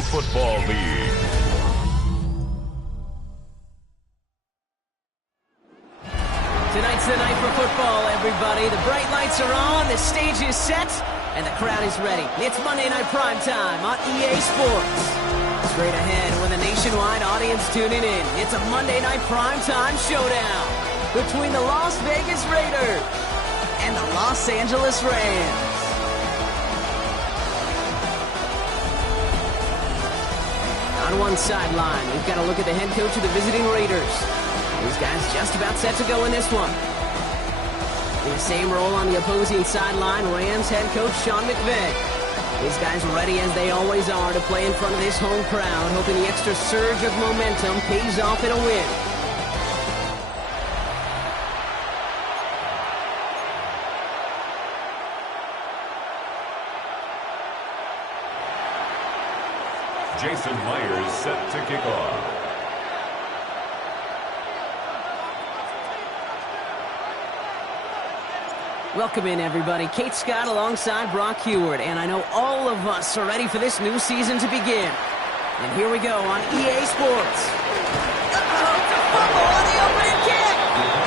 National Football League. Tonight's the night for football, everybody. The bright lights are on, the stage is set, and the crowd is ready. It's Monday Night Primetime on EA Sports. Straight ahead with a nationwide audience tuning in. It's a Monday Night Primetime showdown between the Las Vegas Raiders and the Los Angeles Rams. On one sideline, we've got to look at the head coach of the visiting Raiders. These guys just about set to go in this one. In the same role on the opposing sideline, Rams head coach Sean McVay. These guys ready as they always are to play in front of this home crowd, hoping the extra surge of momentum pays off in a win. Jason Myers set to kick off. Welcome in, everybody. Kate Scott alongside Brock Heward, and I know all of us are ready for this new season to begin. And here we go on EA Sports. Uh-oh, it's a fumble on the opening kick!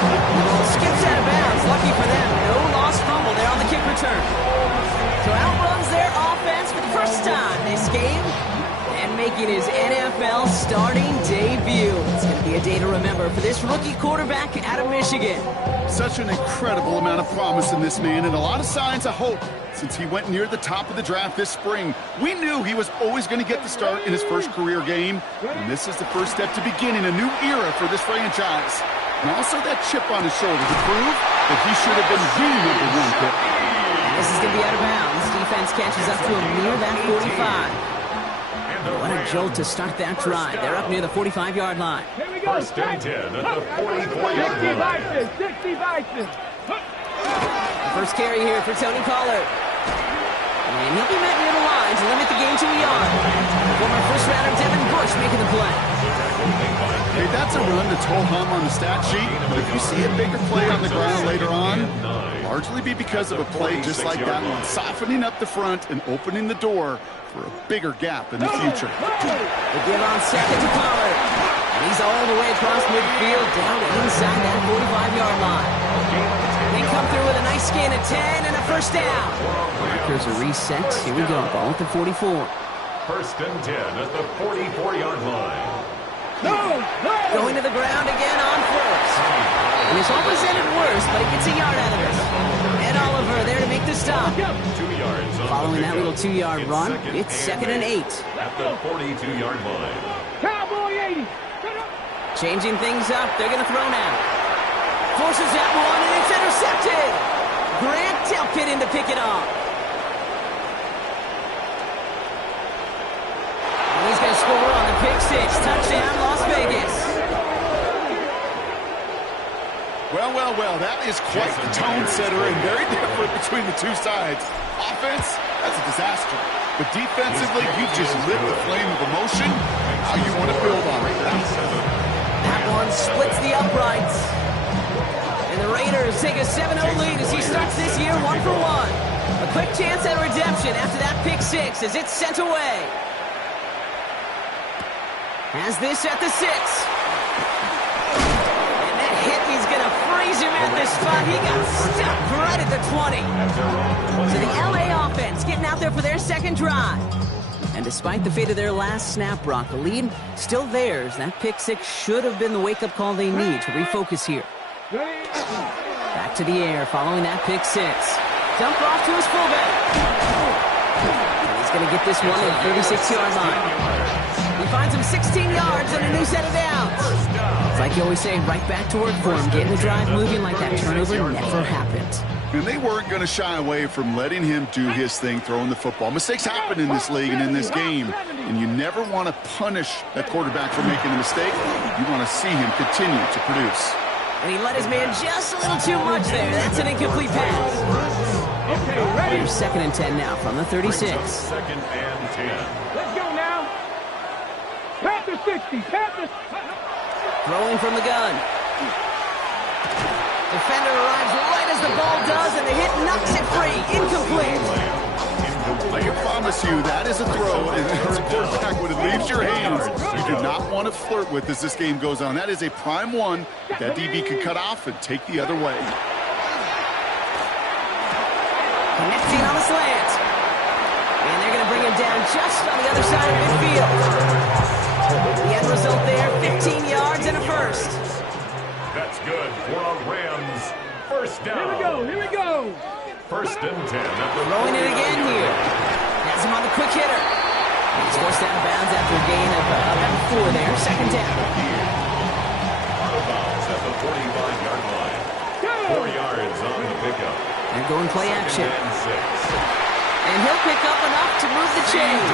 The ball skips out of bounds. Lucky for them, no lost fumble there on the kick return. So outruns their offense for the first time this game, and making his NFL starting debut. It's going to be a day to remember for this rookie quarterback out of Michigan. Such an incredible amount of promise in this man, and a lot of signs of hope since he went near the top of the draft this spring. We knew he was always going to get the start in his first career game, and this is the first step to beginning a new era for this franchise. And also that chip on his shoulder to prove that he should have been the #1 pick. This is going to be out of bounds. Defense catches up to him near that 45. What a jolt to start that drive. They're up near the 45-yard line. First and 10 at the 44-yard line. 60 Bison. First carry here for Tony Pollard. And he'll be met near the line to limit the game to a yard. Former first-rounder Devin Bush making the play. Hey, that's a run that's ho-hum on the stat sheet, but if you see a bigger play on the ground later on, largely be because of a play just like that one, softening up the front and opening the door for a bigger gap in the future. The give on second to Pollard. And he's all the way across midfield down to inside that 45-yard line. They come through with a nice gain of 10 and a first down. Markers are reset. Here we go. Ball at the 44. First and 10 at the 44-yard line. Going to the ground again on first. And it's almost ended worse, but he gets a yard out of it. Ed Oliver there to make the stop. 2 yards on Following the that little pickup. 2-yard run, it's second and 8. At the 42-yard line. Cowboy 80. Changing things up, they're going to throw now. Forces that one, and it's intercepted. Grant Delpit in to pick it off. And he's going to score on the pick six. Touchdown, Las Vegas. Well, that is quite the tone setter and very different between the two sides. Offense, that's a disaster. But defensively, you just lit the flame of emotion. How you want to build on it. That one splits the uprights. And the Raiders take a 7-0 lead as he starts this year 1 for 1. A quick chance at redemption after that pick six as it's sent away. Has this at the 6. And that hit is going to freeze him at the spot. He got stuck right at the 20. So the LA offense getting out there for their second drive. And despite the fate of their last snap, Brock, the lead still theirs. That pick six should have been the wake-up call they need to refocus here. Back to the air following that pick six. Dump off to his fullback. And he's going to get this one at the 36-yard line. He finds him 16 yards and a new set of downs. It's like you always say, right back to work for him. Getting the drive moving like that turnover never happened. And they weren't going to shy away from letting him do his thing, throwing the football. Mistakes happen in this league and in this game, and you never want to punish that quarterback for making a mistake. You want to see him continue to produce. And he let his man just a little too much there. That's an incomplete pass. Okay, ready? Here's second and 10 now from the 36. Second and 10. Let's go now. Panther 60. Panther. Throwing from the gun. Defender arrives right as the ball does, and the hit knocks it free. Incomplete. I can promise you that is a throw, and a quarterback would leaves your hands, you do not want to flirt with as this game goes on. That is a prime one that DB could cut off and take the other way. Connecting on the slant. And they're going to bring him down just on the other side of midfield. The end result there, 15 yards and a first. That's good for a Rams first down. Here we go. First and 10. Throwing it again here. Has him on the quick hitter. He's forced out of bounds after a gain of about 4 there. Second down. Out of bounds at the 45-yard line. 4 yards on the pickup. They're going play action. And he'll pick up enough to move the chains.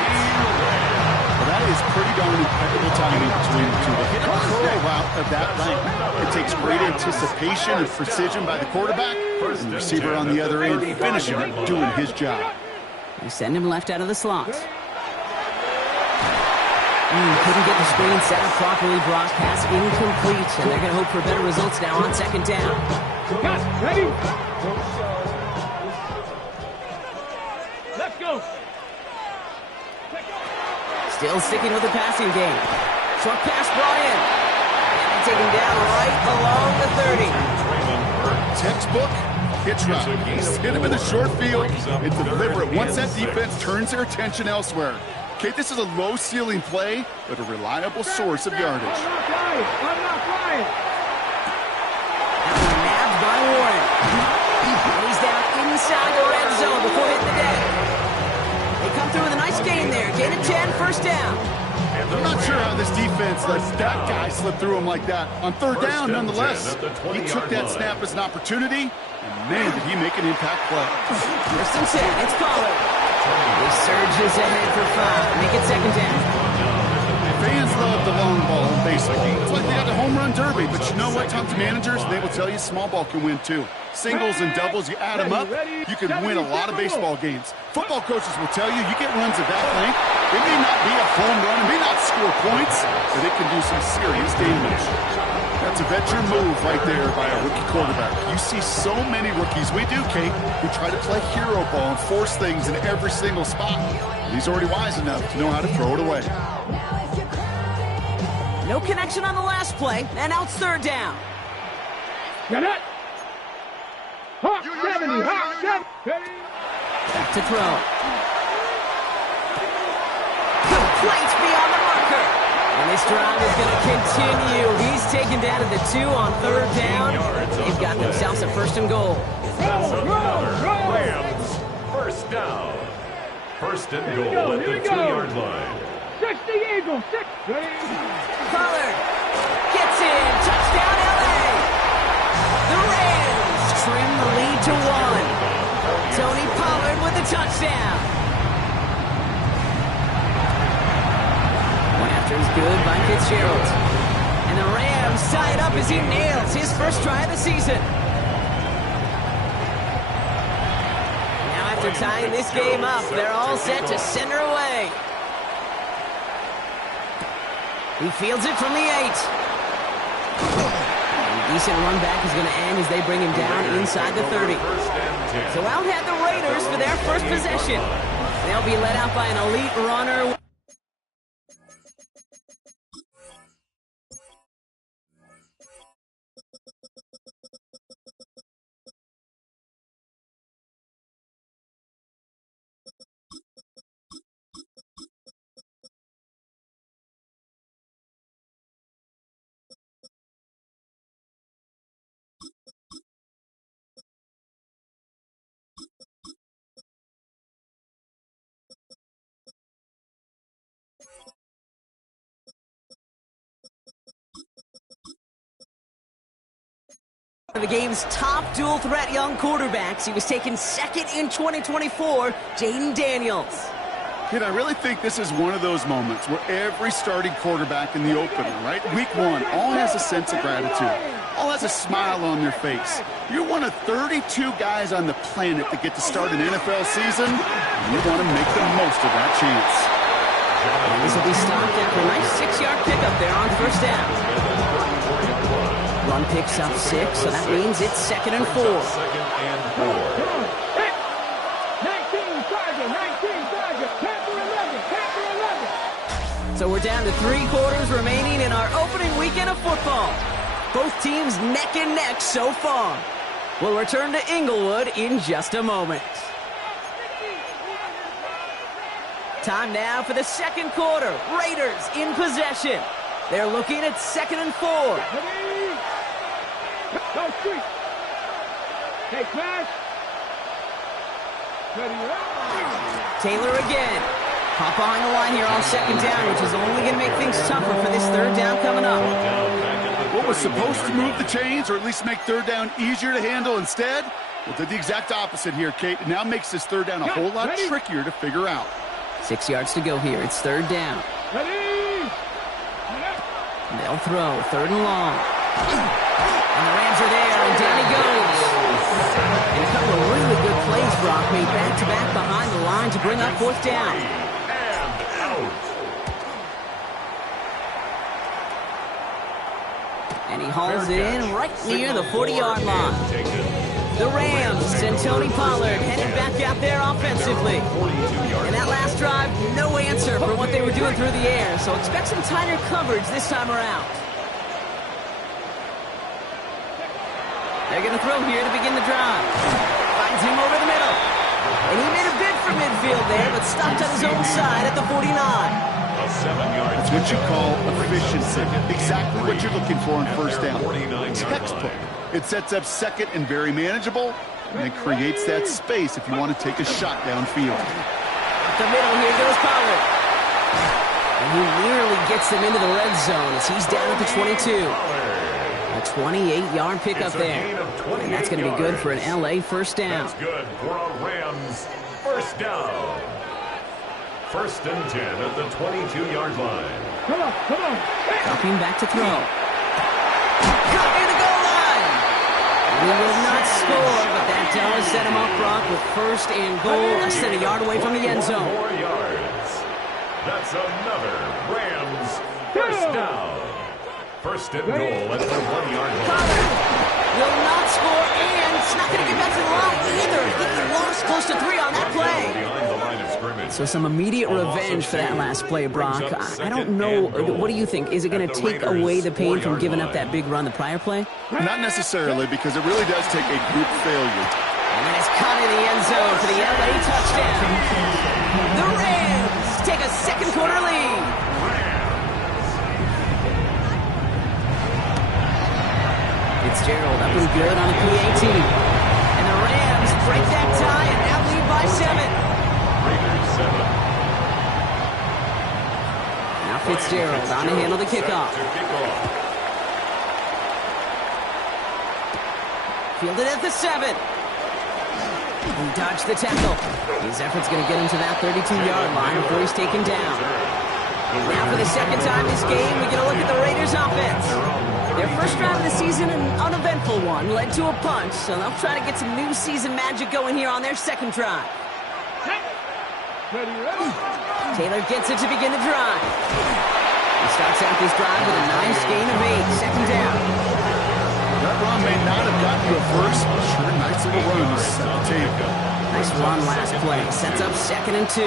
Well, that is pretty darn impeccable timing between the two. To hit a curl route of that length, it takes great anticipation and precision by the quarterback, and the receiver on the other end finishing it, doing his job. They send him left out of the slot. Couldn't get the screen set up properly. Brock pass incomplete, and they're going to hope for better results now on second down. Cut. Ready? Let's go. Still sticking with the passing game. Short pass brought in. And they take him down right along the 30. Textbook hitch route. Just hit him in the short field and deliver it once that defense turns their attention elsewhere. Okay, this is a low-ceiling play, but a reliable source of yardage. I'm not flying. Nabbed by Warren. And he's down inside the red zone before hitting the deck. They come through with a nice gain there. Gain of 10, first down. I'm not sure how this defense lets that guy slip through him like that. On third down, nonetheless, he took that snap as an opportunity, and man, did he make an impact play. First and 10, it's Pollard. He surges ahead for 5. Make it second down. Fans love the long ball in baseball. It's like they had the home run derby, but you know what? Talk to managers, they will tell you small ball can win too. Singles and doubles, you add them up, you can win a lot of baseball games. Football coaches will tell you, you get runs of that length, it may not be a home run, it may not score points, but it can do some serious damage. That's a veteran move right there by a rookie quarterback. You see so many rookies, we do, Kate, who try to play hero ball and force things in every single spot. And he's already wise enough to know how to throw it away. No connection on the last play, and now it's third down. Get it. Hawk 70, Hawk 70. Back to throw. Complete beyond the marker. And this drive is going to continue. He's taken down to the 2 on third down. They've got themselves a first and goal. Rams, first down. First and goal at the 2-yard line. 60 Eagles, 6. Pollard gets in. Touchdown, LA. The Rams trim the lead to 1. Tony Pollard with the touchdown. One after is good by Fitzgerald. And the Rams tie it up as he nails his first try of the season. Now after tying this game up, they're all set to send her away. He fields it from the 8. A decent run back is going to end as they bring him down inside the 30. So out head the Raiders for their first possession. They'll be led out by an elite runner. The game's top dual-threat young quarterbacks. He was taken second in 2024, Jaden Daniels. Kid, I really think this is one of those moments where every starting quarterback in the opener, right? Week 1, all has a sense of gratitude. All has a smile on their face. You're one of 32 guys on the planet that get to start an NFL season, and you want to make the most of that chance. And this will be stopped after a nice 6-yard pickup there on first down. Run picks up 6, so that means it's second and 4. 19 target, 10 for 11, 10 for 11. So we're down to 3 quarters remaining in our opening weekend of football. Both teams neck and neck so far. We'll return to Inglewood in just a moment. Time now for the second quarter. Raiders in possession. They're looking at 2nd and 4. Go street. Hey, class. Taylor again. Hop behind the line here on 2nd down, which is only going to make things tougher for this 3rd down coming up. What was supposed to move the chains, or at least make 3rd down easier to handle instead, well, did the exact opposite here, Kate. It now makes this 3rd down a whole lot trickier to figure out. 6 yards to go here. It's 3rd down. They'll throw. 3rd and long. And the Rams are there, and down he goes. And a couple of really good plays, Brock, made back-to-back behind the line to bring up 4th down. And out. And he hauls it in right near the 40-yard line. The Rams send Tony Pollard headed back out there offensively. And that last drive, no answer for what they were doing through the air, so expect some tighter coverage this time around. They're going to throw here to begin the drive. Finds him over the middle. And he made a bid for midfield there, but stopped on his own side at the 49. That's what you call efficiency. Exactly what you're looking for on 1st down. Textbook. It sets up 2nd and very manageable, and it creates that space if you want to take a shot downfield. Up the middle, here goes Pollard. And he nearly gets them into the red zone as he's down at the 22. A 28-yard pickup there. And that's going to be good for an LA 1st down. That's good for a Rams 1st down. 1st and 10 at the 22-yard line. Come on. Dropping back to throw. Caught near the goal line. He will not score, but that does set him up, Brock, with 1st and goal, less than a yard away from the end zone. 4 yards. That's another Rams 1st down. 1st and goal at the 1-yard line. Pollard will not score, and it's not going to get back to the line either. I think he lost close to 3 on that play. Behind the line of scrimmage. So some immediate revenge for that last play, Brock. I don't know. What do you think? Is it going to take away the pain from giving up that big run the prior play? Not necessarily, because it really does take a group failure. And then it's caught in the end zone for the LA touchdown. The Rams take a 2nd quarter lead. Fitzgerald up and good on the PAT. And the Rams break that tie and now lead by 7. Raiders 7. Now Fitzgerald on to handle the kickoff. Fielded at the 7. He dodged the tackle. His effort's going to get him to that 32-yard line before he's taken down. Now for the 2nd time this game, we get a look at the Raiders offense. Their 1st drive of the season, an uneventful one, led to a punch, so they'll try to get some new season magic going here on their 2nd drive. Taylor gets it to begin the drive. He starts out this drive with a nice gain of 8, 2nd down. That run may not have gotten you a 1st, but sure, nice little run to set the table. Nice run last play. Sets up 2nd and 2.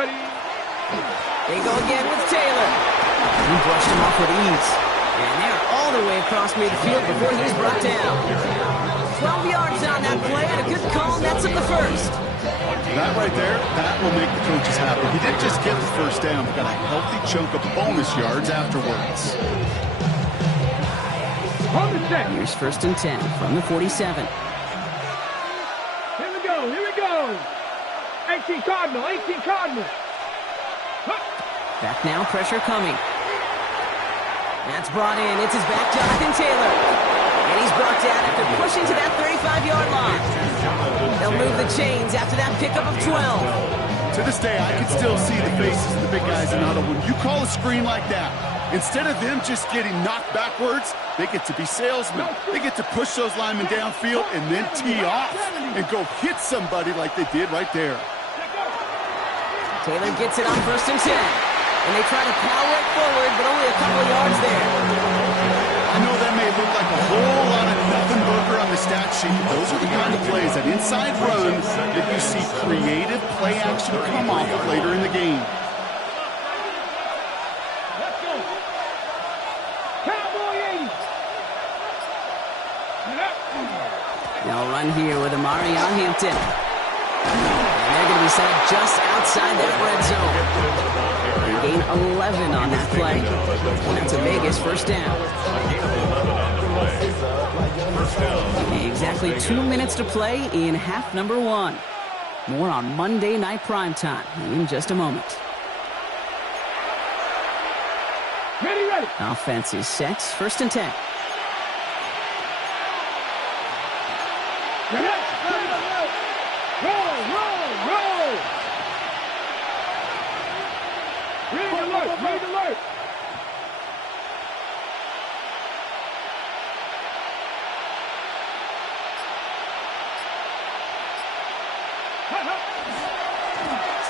They go again with Taylor. He brushed him off with ease. And they're all the way across midfield before he's brought down. 12 yards on that play, and a good call, and that's up the 1st. That right there, that will make the coaches happy. He didn't just get the 1st down, but got a healthy chunk of bonus yards afterwards. Here's 1st and 10 from the 47. Here we go. 18 Cardinal. Back now, pressure coming. That's brought in. It's his back, Jonathan Taylor. And he's brought down after pushing to that 35-yard line. They'll move the chains after that pickup of 12. To this day, I can still see the faces of the big guys in huddle. When you call a screen like that, instead of them just getting knocked backwards, they get to be salesmen. They get to push those linemen downfield and then tee off and go hit somebody like they did right there. Taylor gets it on 1st and 10. And they try to power it forward, but only a couple of yards there. I know that may look like a whole lot of nothing burger on the stat sheet. Those are the kind of plays, that inside run, that you see creative play action come off of later in the game. They'll run here with Amari on Hampton. And they're going to be set up just outside that red zone. They gain 11 on that play. And that's a Vegas first down. Exactly 2 minutes to play in half number 1. More on Monday Night Primetime in just a moment. Ready. Offense is set. 1st and 10. Roll. Read alert.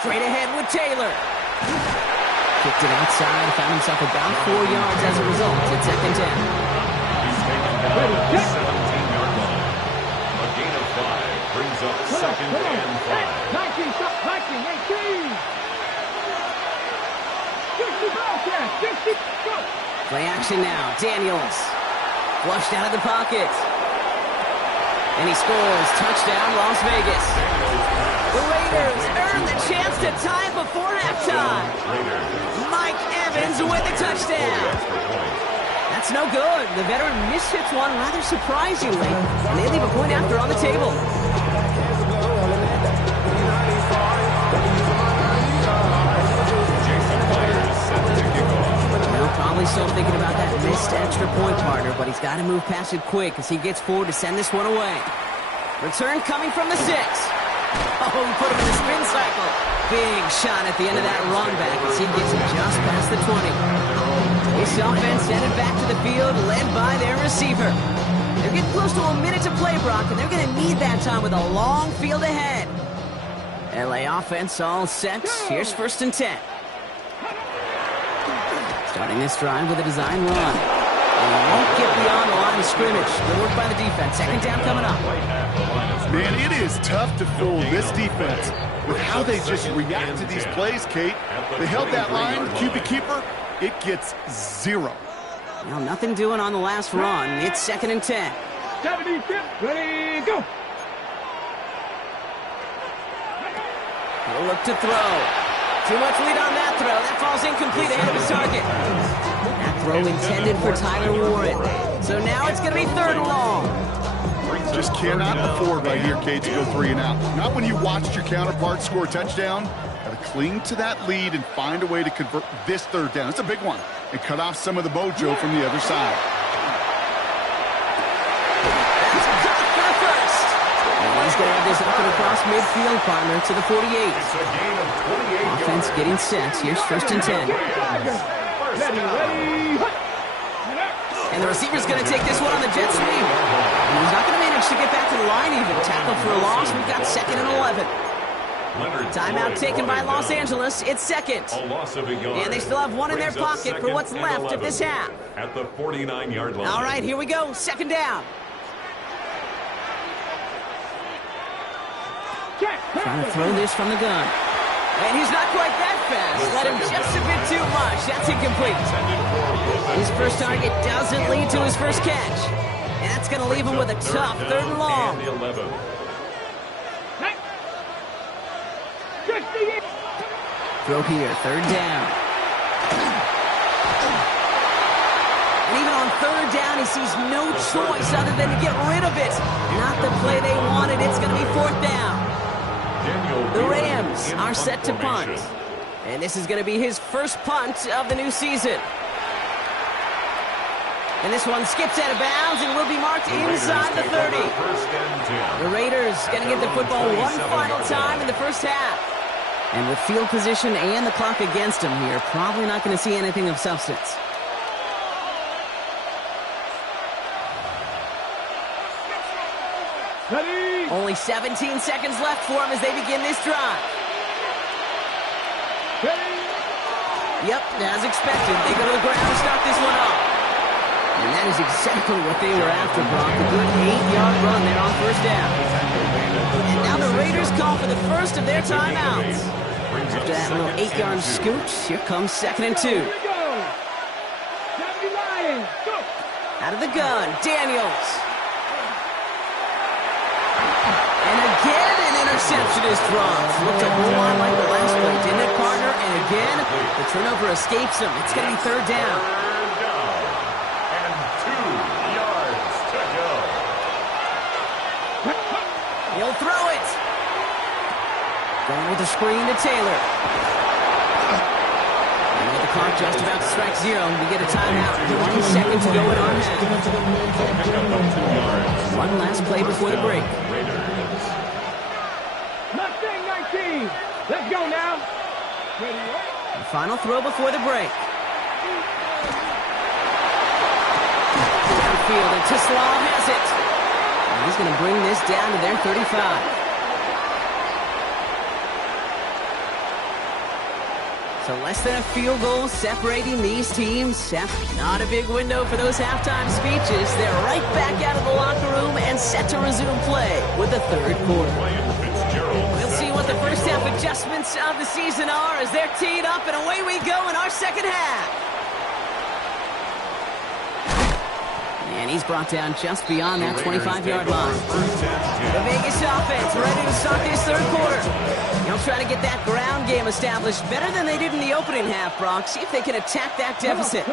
Straight ahead with Taylor. Kicked it outside, found himself about 4 yards as a result. It's 2nd and 10. He's taken down at the 17-yard line. A gain of 5 brings up 2nd and 5. 19, stop, 19, 18. 60, go. Play action now. Daniels. Flushed out of the pocket. And he scores. Touchdown, Las Vegas. The Raiders earn the chance to tie it before halftime. Mike Evans with the touchdown. That's no good. The veteran mishits one rather surprisingly, and they leave a point after on the table. Probably still thinking about that missed extra point, partner, but he's got to move past it quick as he gets forward to send this one away. Return coming from the 6. Oh, he put him in the spin cycle. Big shot at the end of that run back as he gets it just past the 20. This offense headed back to the field, led by their receiver. They're getting close to a minute to play, Brock, and they're going to need that time with a long field ahead. LA offense all set. Here's 1st and 10. Starting this drive with a design run. And he won't get beyond the line of scrimmage. Good work by the defense. 2nd down coming up. Man, it is tough to fool this defense with how they just react to these plays, Kate. They held that line, QB keeper, it gets 0. Well, nothing doing on the last run. It's 2nd and 10. 75, ready, go. He'll look to throw. Too much lead on that throw. That falls incomplete ahead of his target. That throw intended for Tyler Warren. So now it's going to be 3rd and long. Just cannot afford right here, Kate, to go 3 and out. Not when you watched your counterpart score a touchdown. Got to cling to that lead and find a way to convert this 3rd down. It's a big one. And cut off some of the mojo from the other side. That's a cut for the 1st. And he's going to have this up and across midfield, partner, to the 48. Offense getting set. Here's 1st and 10. And the receiver's going to take this one on the jet sweep. And he's not going to manage to get back to the line even. Tackle for a loss. We've got 2nd and 11. Timeout taken by Los Angeles. It's 2nd. And they still have 1 in their pocket for what's left of this half. At the 49-yard line. All right, here we go. 2nd down. Trying to throw this from the gun. And he's not quite that fast. Let him just a bit too much. That's incomplete. His first target doesn't lead to his first catch. And that's going to leave him with a tough 3rd and long. Throw here, 3rd down. And even on 3rd down, he sees no choice other than to get rid of it. Not the play they wanted. It's going to be 4th down. The Rams are set to punt. And this is going to be his first punt of the new season. And this one skips out of bounds and will be marked inside the 30. The Raiders going to get the football one final time in the first half. And with field position and the clock against him here, probably not going to see anything of substance. Ready. Only 17 seconds left for him as they begin this drive. Ready. Yep, as expected, they go to the ground to start this one off. And that is exactly what they were after, Brock. A good 8-yard run there on first down. And now the Raiders call for the first of their timeouts. After that little 8-yard scooch, here comes 2nd and 2. Out of the gun, Daniels. And again, an interception is dropped. Looked a whole lot like the last play, didn't it, partner? And again, the turnover escapes him. It's going to be 3rd down. And 2 yards to go. He'll throw it. Going with the screen to Taylor. And with the clock just about to strike 0, we get a timeout. 1 second to go in on. One last play before the break. Mustang 19. Let's go now. The final throw before the break. Downfield, and Tislau has it. And he's going to bring this down to their 35. So less than a field goal separating these teams. Not a big window for those halftime speeches. They're right back out of the locker room and set to resume play with the 3rd quarter. We'll see what the first half adjustments of the season are as they're teed up, and away we go in our second half. And he's brought down just beyond that 25-yard line. The Vegas offense ready to start this 3rd quarter. They'll try to get that ground game established better than they did in the opening half, Brock. See if they can attack that deficit.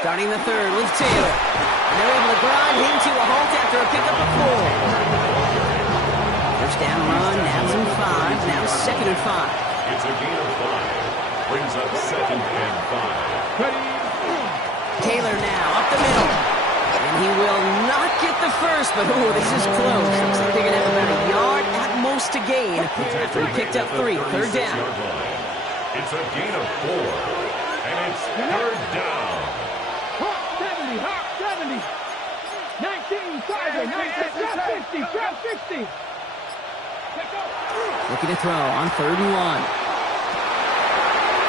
Starting the 3rd with Taylor. And they're able to grind him to a halt after a pickup of 4. First down run, now in 5. Now 2nd and 5. It's a gain of 5. Brings up 2nd and 5. Taylor now up the middle. And he will not get the first, but ooh, this is close. Looks like they're going to have about a yard at most to gain after he picked up 3. 3rd down. It's a gain of 4. And it's 3rd down. 70, 70. 19, 50, 60. Looking to throw on 3rd and 1.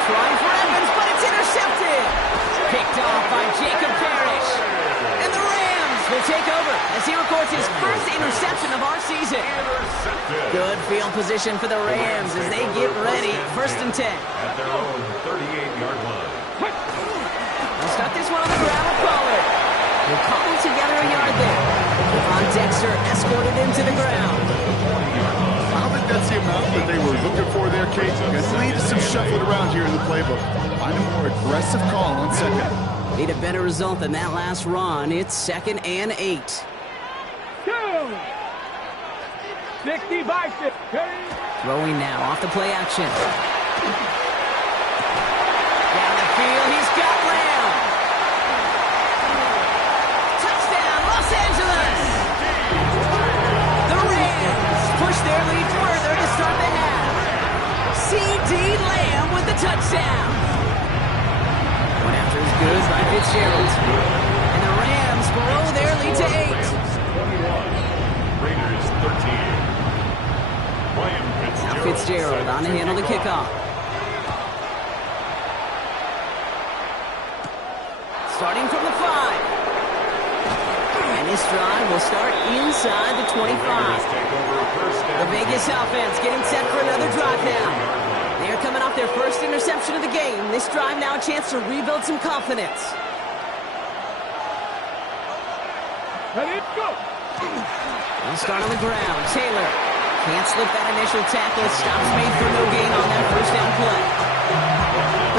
Trying for Evans, but it's intercepted. Picked off by Jacob Parrish. And the Rams will take over as he records his first interception of our season. Good field position for the Rams as they get ready. 1st and 10. At their own 38-yard line. They'll start this one on the ground with Pollard. They'll cobble together a yard there. Devon Dexter escorted him to the ground. I don't think that's the amount that they were looking for there, Kate. Guys needed some shuffling around here in the playbook. Find a more aggressive call on 2nd. Need a better result than that last run. It's 2nd and 8. 60 by 6. Throwing now off the play action. Down the field, he's got Lamb. Touchdown, Los Angeles. The Rams push their lead further to start the half. C.D. Lamb with the touchdown. One after is good by Fitzgerald. And the Rams blow their lead to 8. Raiders 13. Now Fitzgerald on to handle the kickoff. Starting from the 5. And this drive will start inside the 25. The Vegas offense getting set for another drive now. They are coming off their first interception of the game. This drive now a chance to rebuild some confidence. Ready, go. They'll start on the ground. Taylor can't slip that initial tackle. Stops made for no gain on that first down play.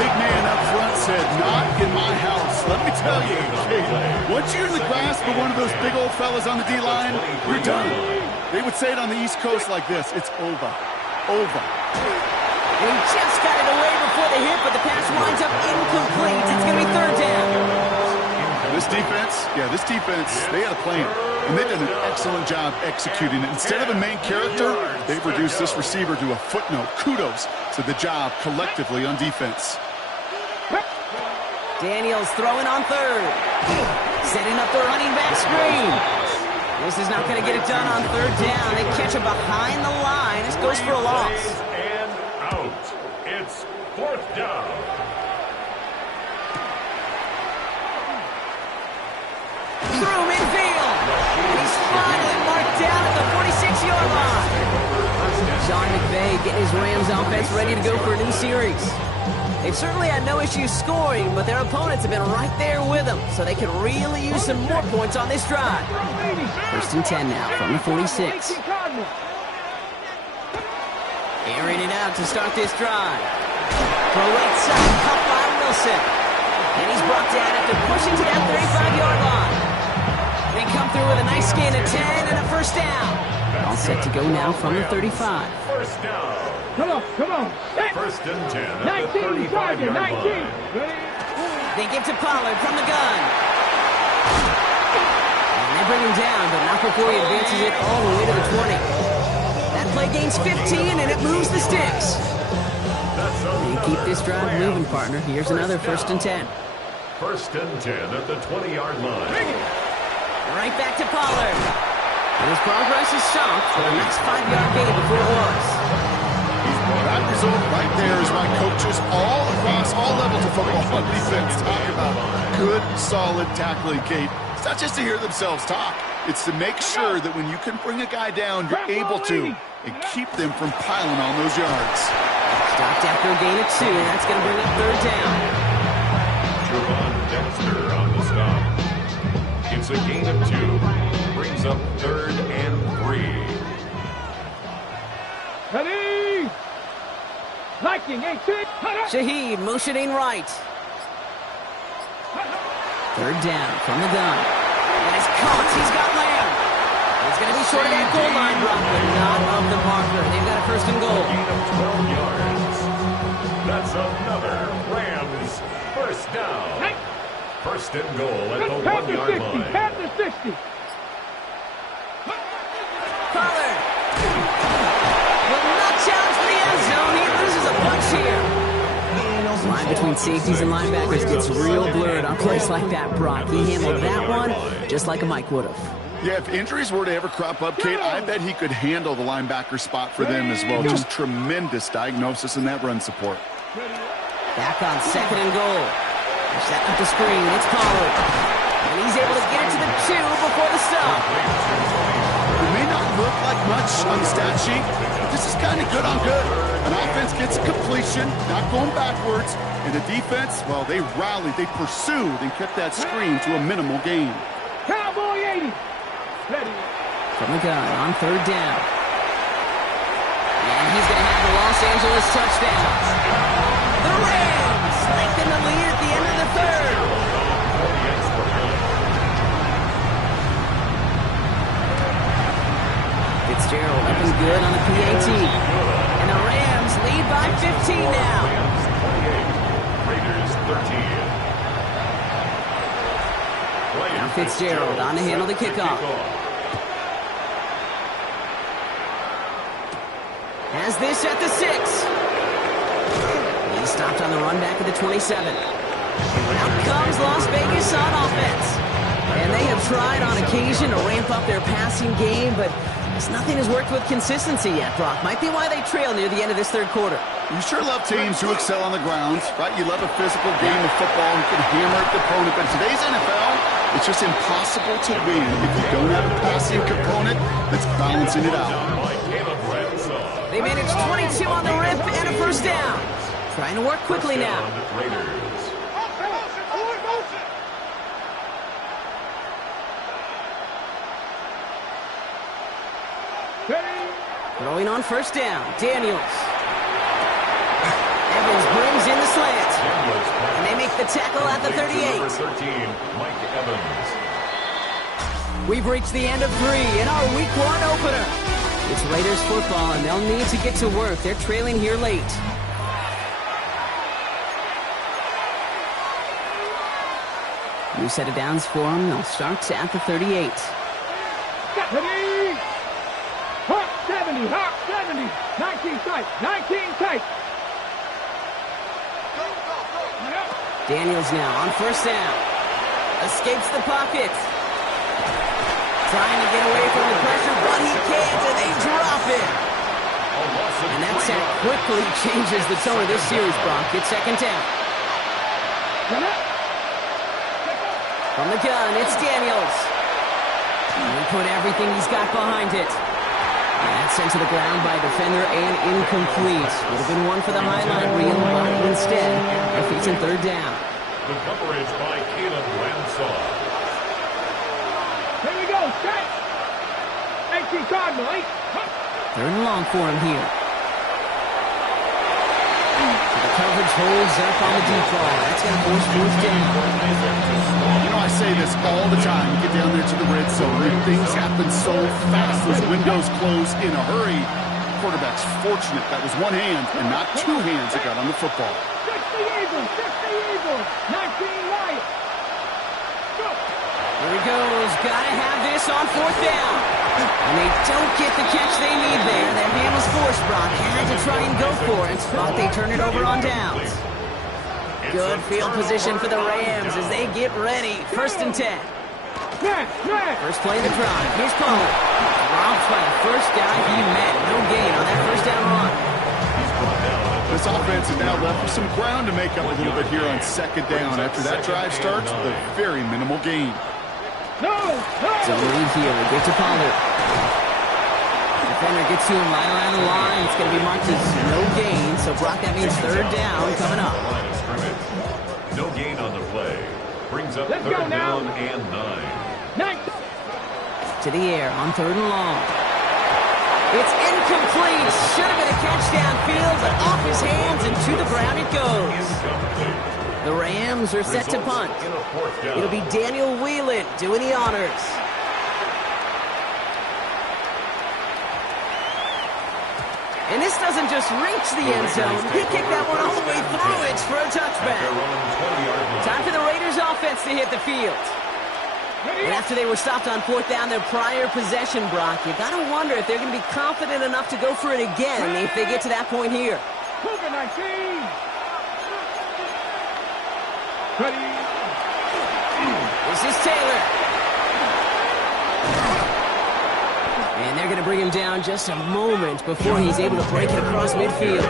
Big man up front said, not in my house. Let me tell you, once you're in the grasp of one of those big old fellas on the D-line, you're done. They would say it on the East Coast like this, it's over. Over. And he just got it away before the hit, but the pass winds up incomplete. It's going to be 3rd down. This defense, they had a plan. And they've done an excellent job executing it. Instead of a main character, they've reduced this receiver to a footnote. Kudos to the job collectively on defense. Daniels throwing on 3rd. Setting up the running back screen. This is not going to get it done on 3rd down. They catch him behind the line. This goes for a loss. And out. It's 4th down. Sean McVay getting his Rams offense ready to go for a new series. They've certainly had no issues scoring, but their opponents have been right there with them, so they can really use some more points on this drive. 1st and 10 now from the 46. Airing it out to start this drive. Throw right side, caught by Wilson. And he's brought down after pushing to that 35-yard line. They come through with a nice gain of 10 and a first down. All set to go now from the 35. First down. Come on. 1st and 10 at 19, the 35-yard line. They give to Pollard from the gun. And they bring him down, but not before he advances it all the way to the 20. That play gains 15, and it moves the sticks. They keep this drive moving, partner. Here's another 1st and 10. 1st and 10 at the 20-yard line. Right back to Pollard. And his progress is stopped for a nice 5-yard gain before it was. That result right there is why coaches all across all levels of football on defense talk about good, solid tackling, Kate. It's not just to hear themselves talk. It's to make sure that when you can bring a guy down, you're able to, and keep them from piling on those yards. Stopped after a gain of 2, and that's going to bring up 3rd down. Javon Dexter on the stop. It's a gain of 2. Brings up 3rd and 3. Ready? Liking 18. Shaheed motioning right. 3rd down from the gun. And it's caught. He's got Lamb. It's going to be short of that goal line run, but not of the marker. They've got a 1st and goal. Gain of 12 yards. That's another Rams 1st down. 1st and goal at the 1-yard line. Past the 60. Pollard will not challenge for the end zone. He loses a bunch here. The line between safeties and linebackers gets real blurred on plays like that, Brock. He handled that one just like a Mike would have. Yeah, if injuries were to ever crop up, Kate, I bet he could handle the linebacker spot for them as well. Just tremendous diagnosis in that run support. Back on 2nd and goal. They're setting up the screen. It's Pollard. And he's able to get it to the 2 before the stop. It may not look like much on the stat sheet, but this is kind of good on good. An offense gets completion, not going backwards, and the defense, well, they rallied, they pursued, and kept that screen to a minimal gain. Cowboy 80. Ready. From the gun on 3rd down. And he's going to have the Los Angeles touchdown. The Rams lengthen the lead at the end of the 3rd. Fitzgerald up and good on the PAT. And the Rams lead by 15 now. Raiders 13. Now Fitzgerald on to handle the kickoff. Has this at the 6. He stopped on the run back at the 27. Out comes Las Vegas on offense. And they have tried on occasion to ramp up their passing game, but nothing has worked with consistency yet, Brock. Might be why they trail near the end of this 3rd quarter. You sure love teams who excel on the ground, right? You love a physical game of football and can hammer at the opponent, but in today's NFL, it's just impossible to win if you don't have a passing component that's balancing it out. They managed 22 on the rip and a 1st down. Trying to work quickly now. Throwing on 1st down, Daniels. Evans brings in the slant. And they make the tackle at the 38. 13, Mike Evans. We've reached the end of 3 in our Week 1 opener. It's Raiders football, and they'll need to get to work. They're trailing here late. New set of downs for them. They'll start at the 38. Hawk 70, Hawk 70. 19 tight, 19 tight. Daniels now on 1st down. Escapes the pocket. Trying to get away from the pressure, but he can't, and they drop it. And that sack quickly changes the tone of this series, Brock. It's 2nd down. From the gun, it's Daniels. And he put everything he's got behind it. That's sent to the ground by a defender and incomplete. Would have been one for the highline reel, but instead, they're facing third down. The coverage by Caleb Ransaw. Here we go, set. 18 Cardinal, 8. Third and long for him here. So the coverage holds up on the deep ball. That's going to force fourth down. You know, I say this all the time. You get down there to the red zone, and things happen so fast. Those windows close in a hurry. Quarterback's fortunate that was one hand and not two hands that got on the football. 60 Eagles, 19 Lions. Go. Here he goes. Got to have this on fourth down. And they don't get the catch they need there. That man was forced, Brock. Had to try and go for it, but they turn it over on downs. Good field position for the Rams as they get ready. First and 10. First play of the drive. Here's Pollard. Robbed by the first guy he met. No gain on that first down run. This offense is now left with some ground to make up a little bit here on second down. After that drive starts with a very minimal gain. Zone read here. We get to Pollard. Defender gets to him right around the line. It's going to be marked as no gain. So, Brock, that means third down coming up. No gain on the play. Brings up third down and 9. To the air on third and long. It's incomplete. Should have been a catch downfield, but off his hands and to the ground it goes. The Rams are set to punt. It'll be Daniel Willie doing the honors. And this doesn't just reach the end zone. He kicked that one all the way through it for a touchback. Time for the Raiders offense to hit the field. And after they were stopped on fourth down, their prior possession, Brock, you got to wonder if they're going to be confident enough to go for it again if they get to that point here. This is Taylor. And they're going to bring him down just a moment before he's able to break it across midfield.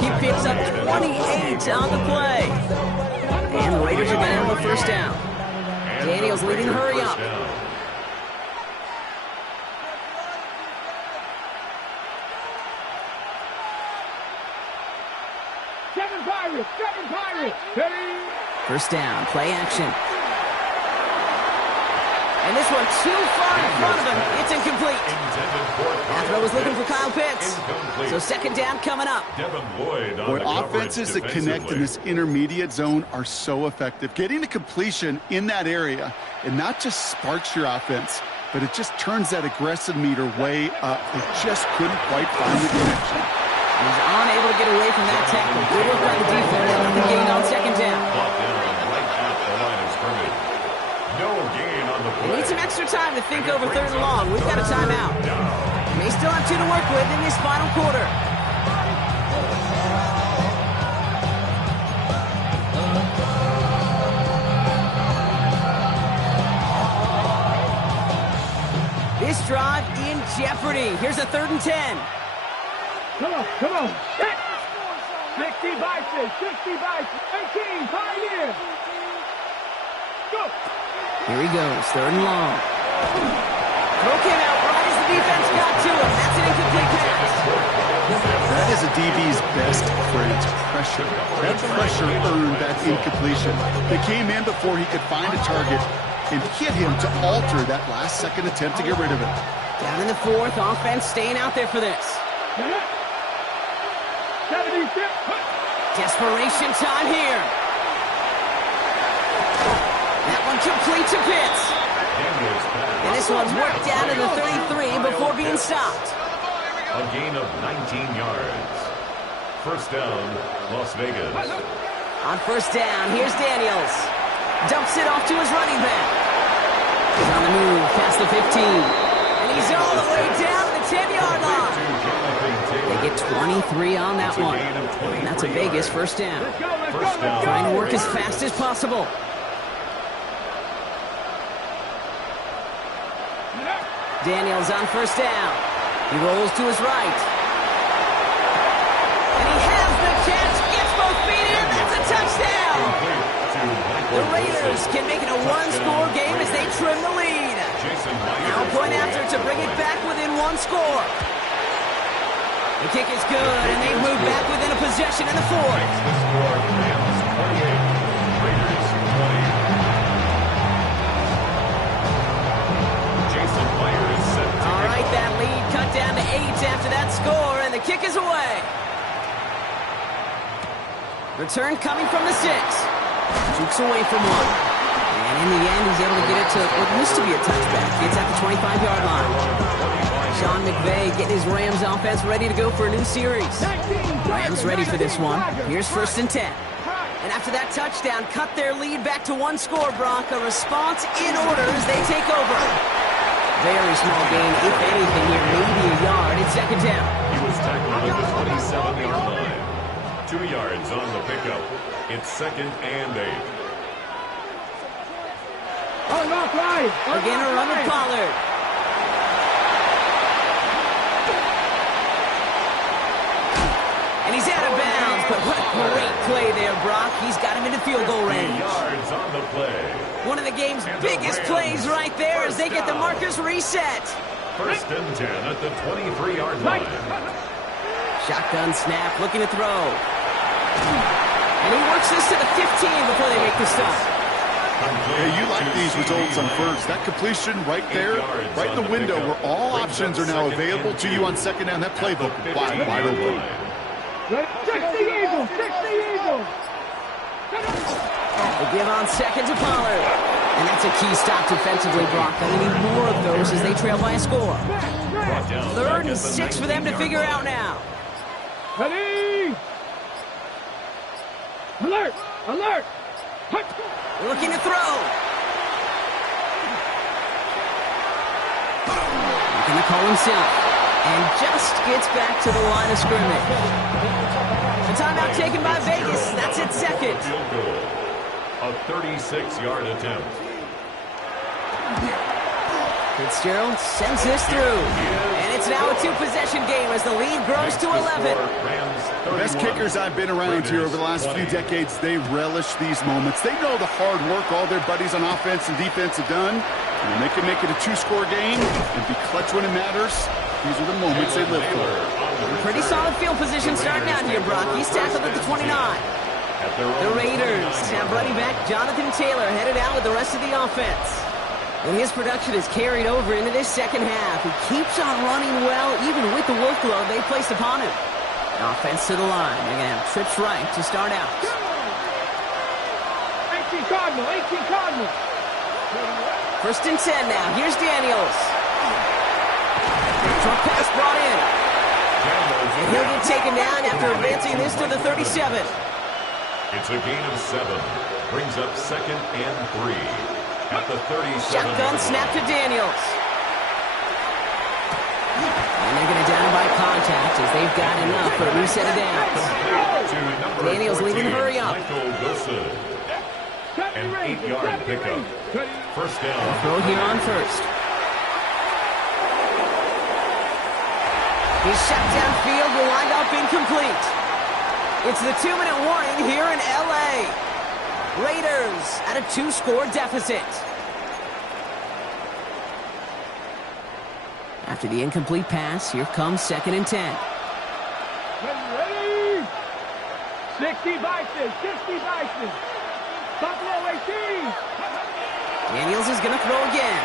He picks up 28 on the play. And the Raiders are going to have a first down. Daniels leading, hurry up. Seven Pirates. First down, play action. And this one too far in front of him. It's incomplete. That throw was looking for Kyle Pitts. So second down coming up. Boy, offenses that connect in this intermediate zone are so effective. Getting a completion in that area, and not just sparks your offense, but it just turns that aggressive meter way up. They just couldn't quite find the connection. He's unable to get away from that tackle. Good work by the defense. Nothing gained on second down. They need some extra time to think over third and long. We've got a timeout. They still have 2 to work with in this final quarter. This drive in jeopardy. Here's a 3rd and 10. Come on. 60 Bison, 18, Pioneer. Go. Here he goes, 3rd and long. Throw came out right as the defense got to him. That's an incomplete pass. That is a DB's best phrase, pressure. That pressure earned that incompletion. They came in before he could find a target and hit him to alter that last-second attempt to get rid of it. Down in the 4th, offense staying out there for this. 76. Desperation time here. That one complete to Pitts. And this one's worked down to the 33 before being stopped. A gain of 19 yards. First down, Las Vegas. On first down, here's Daniels. Dumps it off to his running back. He's on the move past the 15. And he's all the way down to the 10-yard line. They get 23 on that one. And that's a Vegas first down. Trying to work as fast as possible. Daniels on first down. He rolls to his right. And he has the catch. Gets both feet in. That's a touchdown. The Raiders can make it a one-score game as they trim the lead. Now a point after to bring it back within one score. The kick is good, and they've moved back within a possession in the fourth. The score, Rams 28, Raiders 20. Jason Myers set to All right, that lead cut down to 8 after that score, and the kick is away. Return coming from the 6. Jukes away from one. And in the end, he's able to get it to what used to be a touchback. It's at the 25-yard line. Sean McVay getting his Rams offense ready to go for a new series. Rams ready for this one. Here's 1st and 10. And after that touchdown, cut their lead back to one score, Brock. A response in order as they take over. Very small gain, if anything, here, maybe a yard. It's 2nd down. He was tackled at the 27-yard line. 2 yards on the pickup. It's 2nd and 8. Again, a run with Pollard. And he's out of bounds, but what a great play there, Brock. He's got him into field goal range. Yards on the play. One of the game's biggest plays right there as they get the markers reset. 1st and 10 at the 23-yard line. Shotgun snap, looking to throw. And he works this to the 15 before they make the stop. Yeah, you like these results on first. That completion right there, right in the window where all options are now available to you on 2nd down. That playbook wide open. 60 Eagles! 60 Eagles! They give on 2nd to Pollard. And that's a key stop defensively, Brock. They need more of those as they trail by a score. 3rd and 6 for them to figure out now. Ready! Alert! Alert! Looking to throw. Looking to call himself. And just gets back to the line of scrimmage. The timeout taken by Vegas. That's its 2nd. A 36-yard attempt. Fitzgerald sends this through. And it's now a 2-possession game as the lead grows to 11. The best kickers I've been around here over the last few decades, they relish these moments. They know the hard work all their buddies on offense and defense have done. And when they can make it a 2-score game and be clutch when it matters, these are the moments they live for. Pretty solid field position starting out here, Brock. He's tackled at the 29. The Raiders have running back Jonathan Taylor headed out with the rest of the offense. And his production is carried over into this 2nd half. He keeps on running well, even with the workload they placed upon him. Offense to the line. They're going to have trips right to start out. 18 Cardinal! 18 Cardinal! 1st and 10 now. Here's Daniels. Short pass brought in. And he'll get taken down after advancing this to the 37. It's a gain of 7. Brings up 2nd and 3. At the 37. Shotgun snap to Daniels. And they're going to down by contact as they've got enough for a reset of downs. Daniels leading to hurry up. An 8-yard pickup. 1st down. Throw here on 1st. His shot downfield will wind up incomplete. It's the 2-minute warning here in L.A. Raiders at a 2-score deficit. After the incomplete pass, here comes 2nd and 10. Ready? 60 Vikings! 60 Vikings! Buffalo 18! Daniels is going to throw again.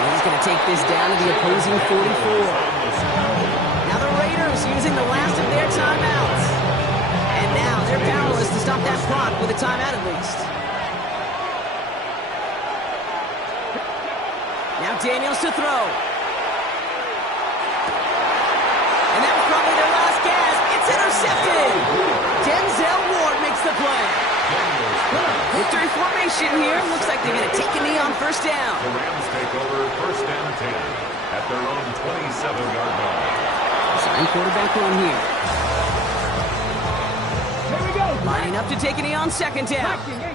And he's going to take this down to the opposing 44. Now the Raiders using the last of their timeouts. And now they're powerless to stop that clock with a timeout at least. Now Daniels to throw. And that was probably their last gasp. It's intercepted. Denzel Ward makes the play. Victory formation here. Looks like they're going to take a knee on 1st down. The Rams take over 1st and 10 at their own 27-yard line. Sign quarterback run here. Here we go. Lining up to take a knee on 2nd down. Viking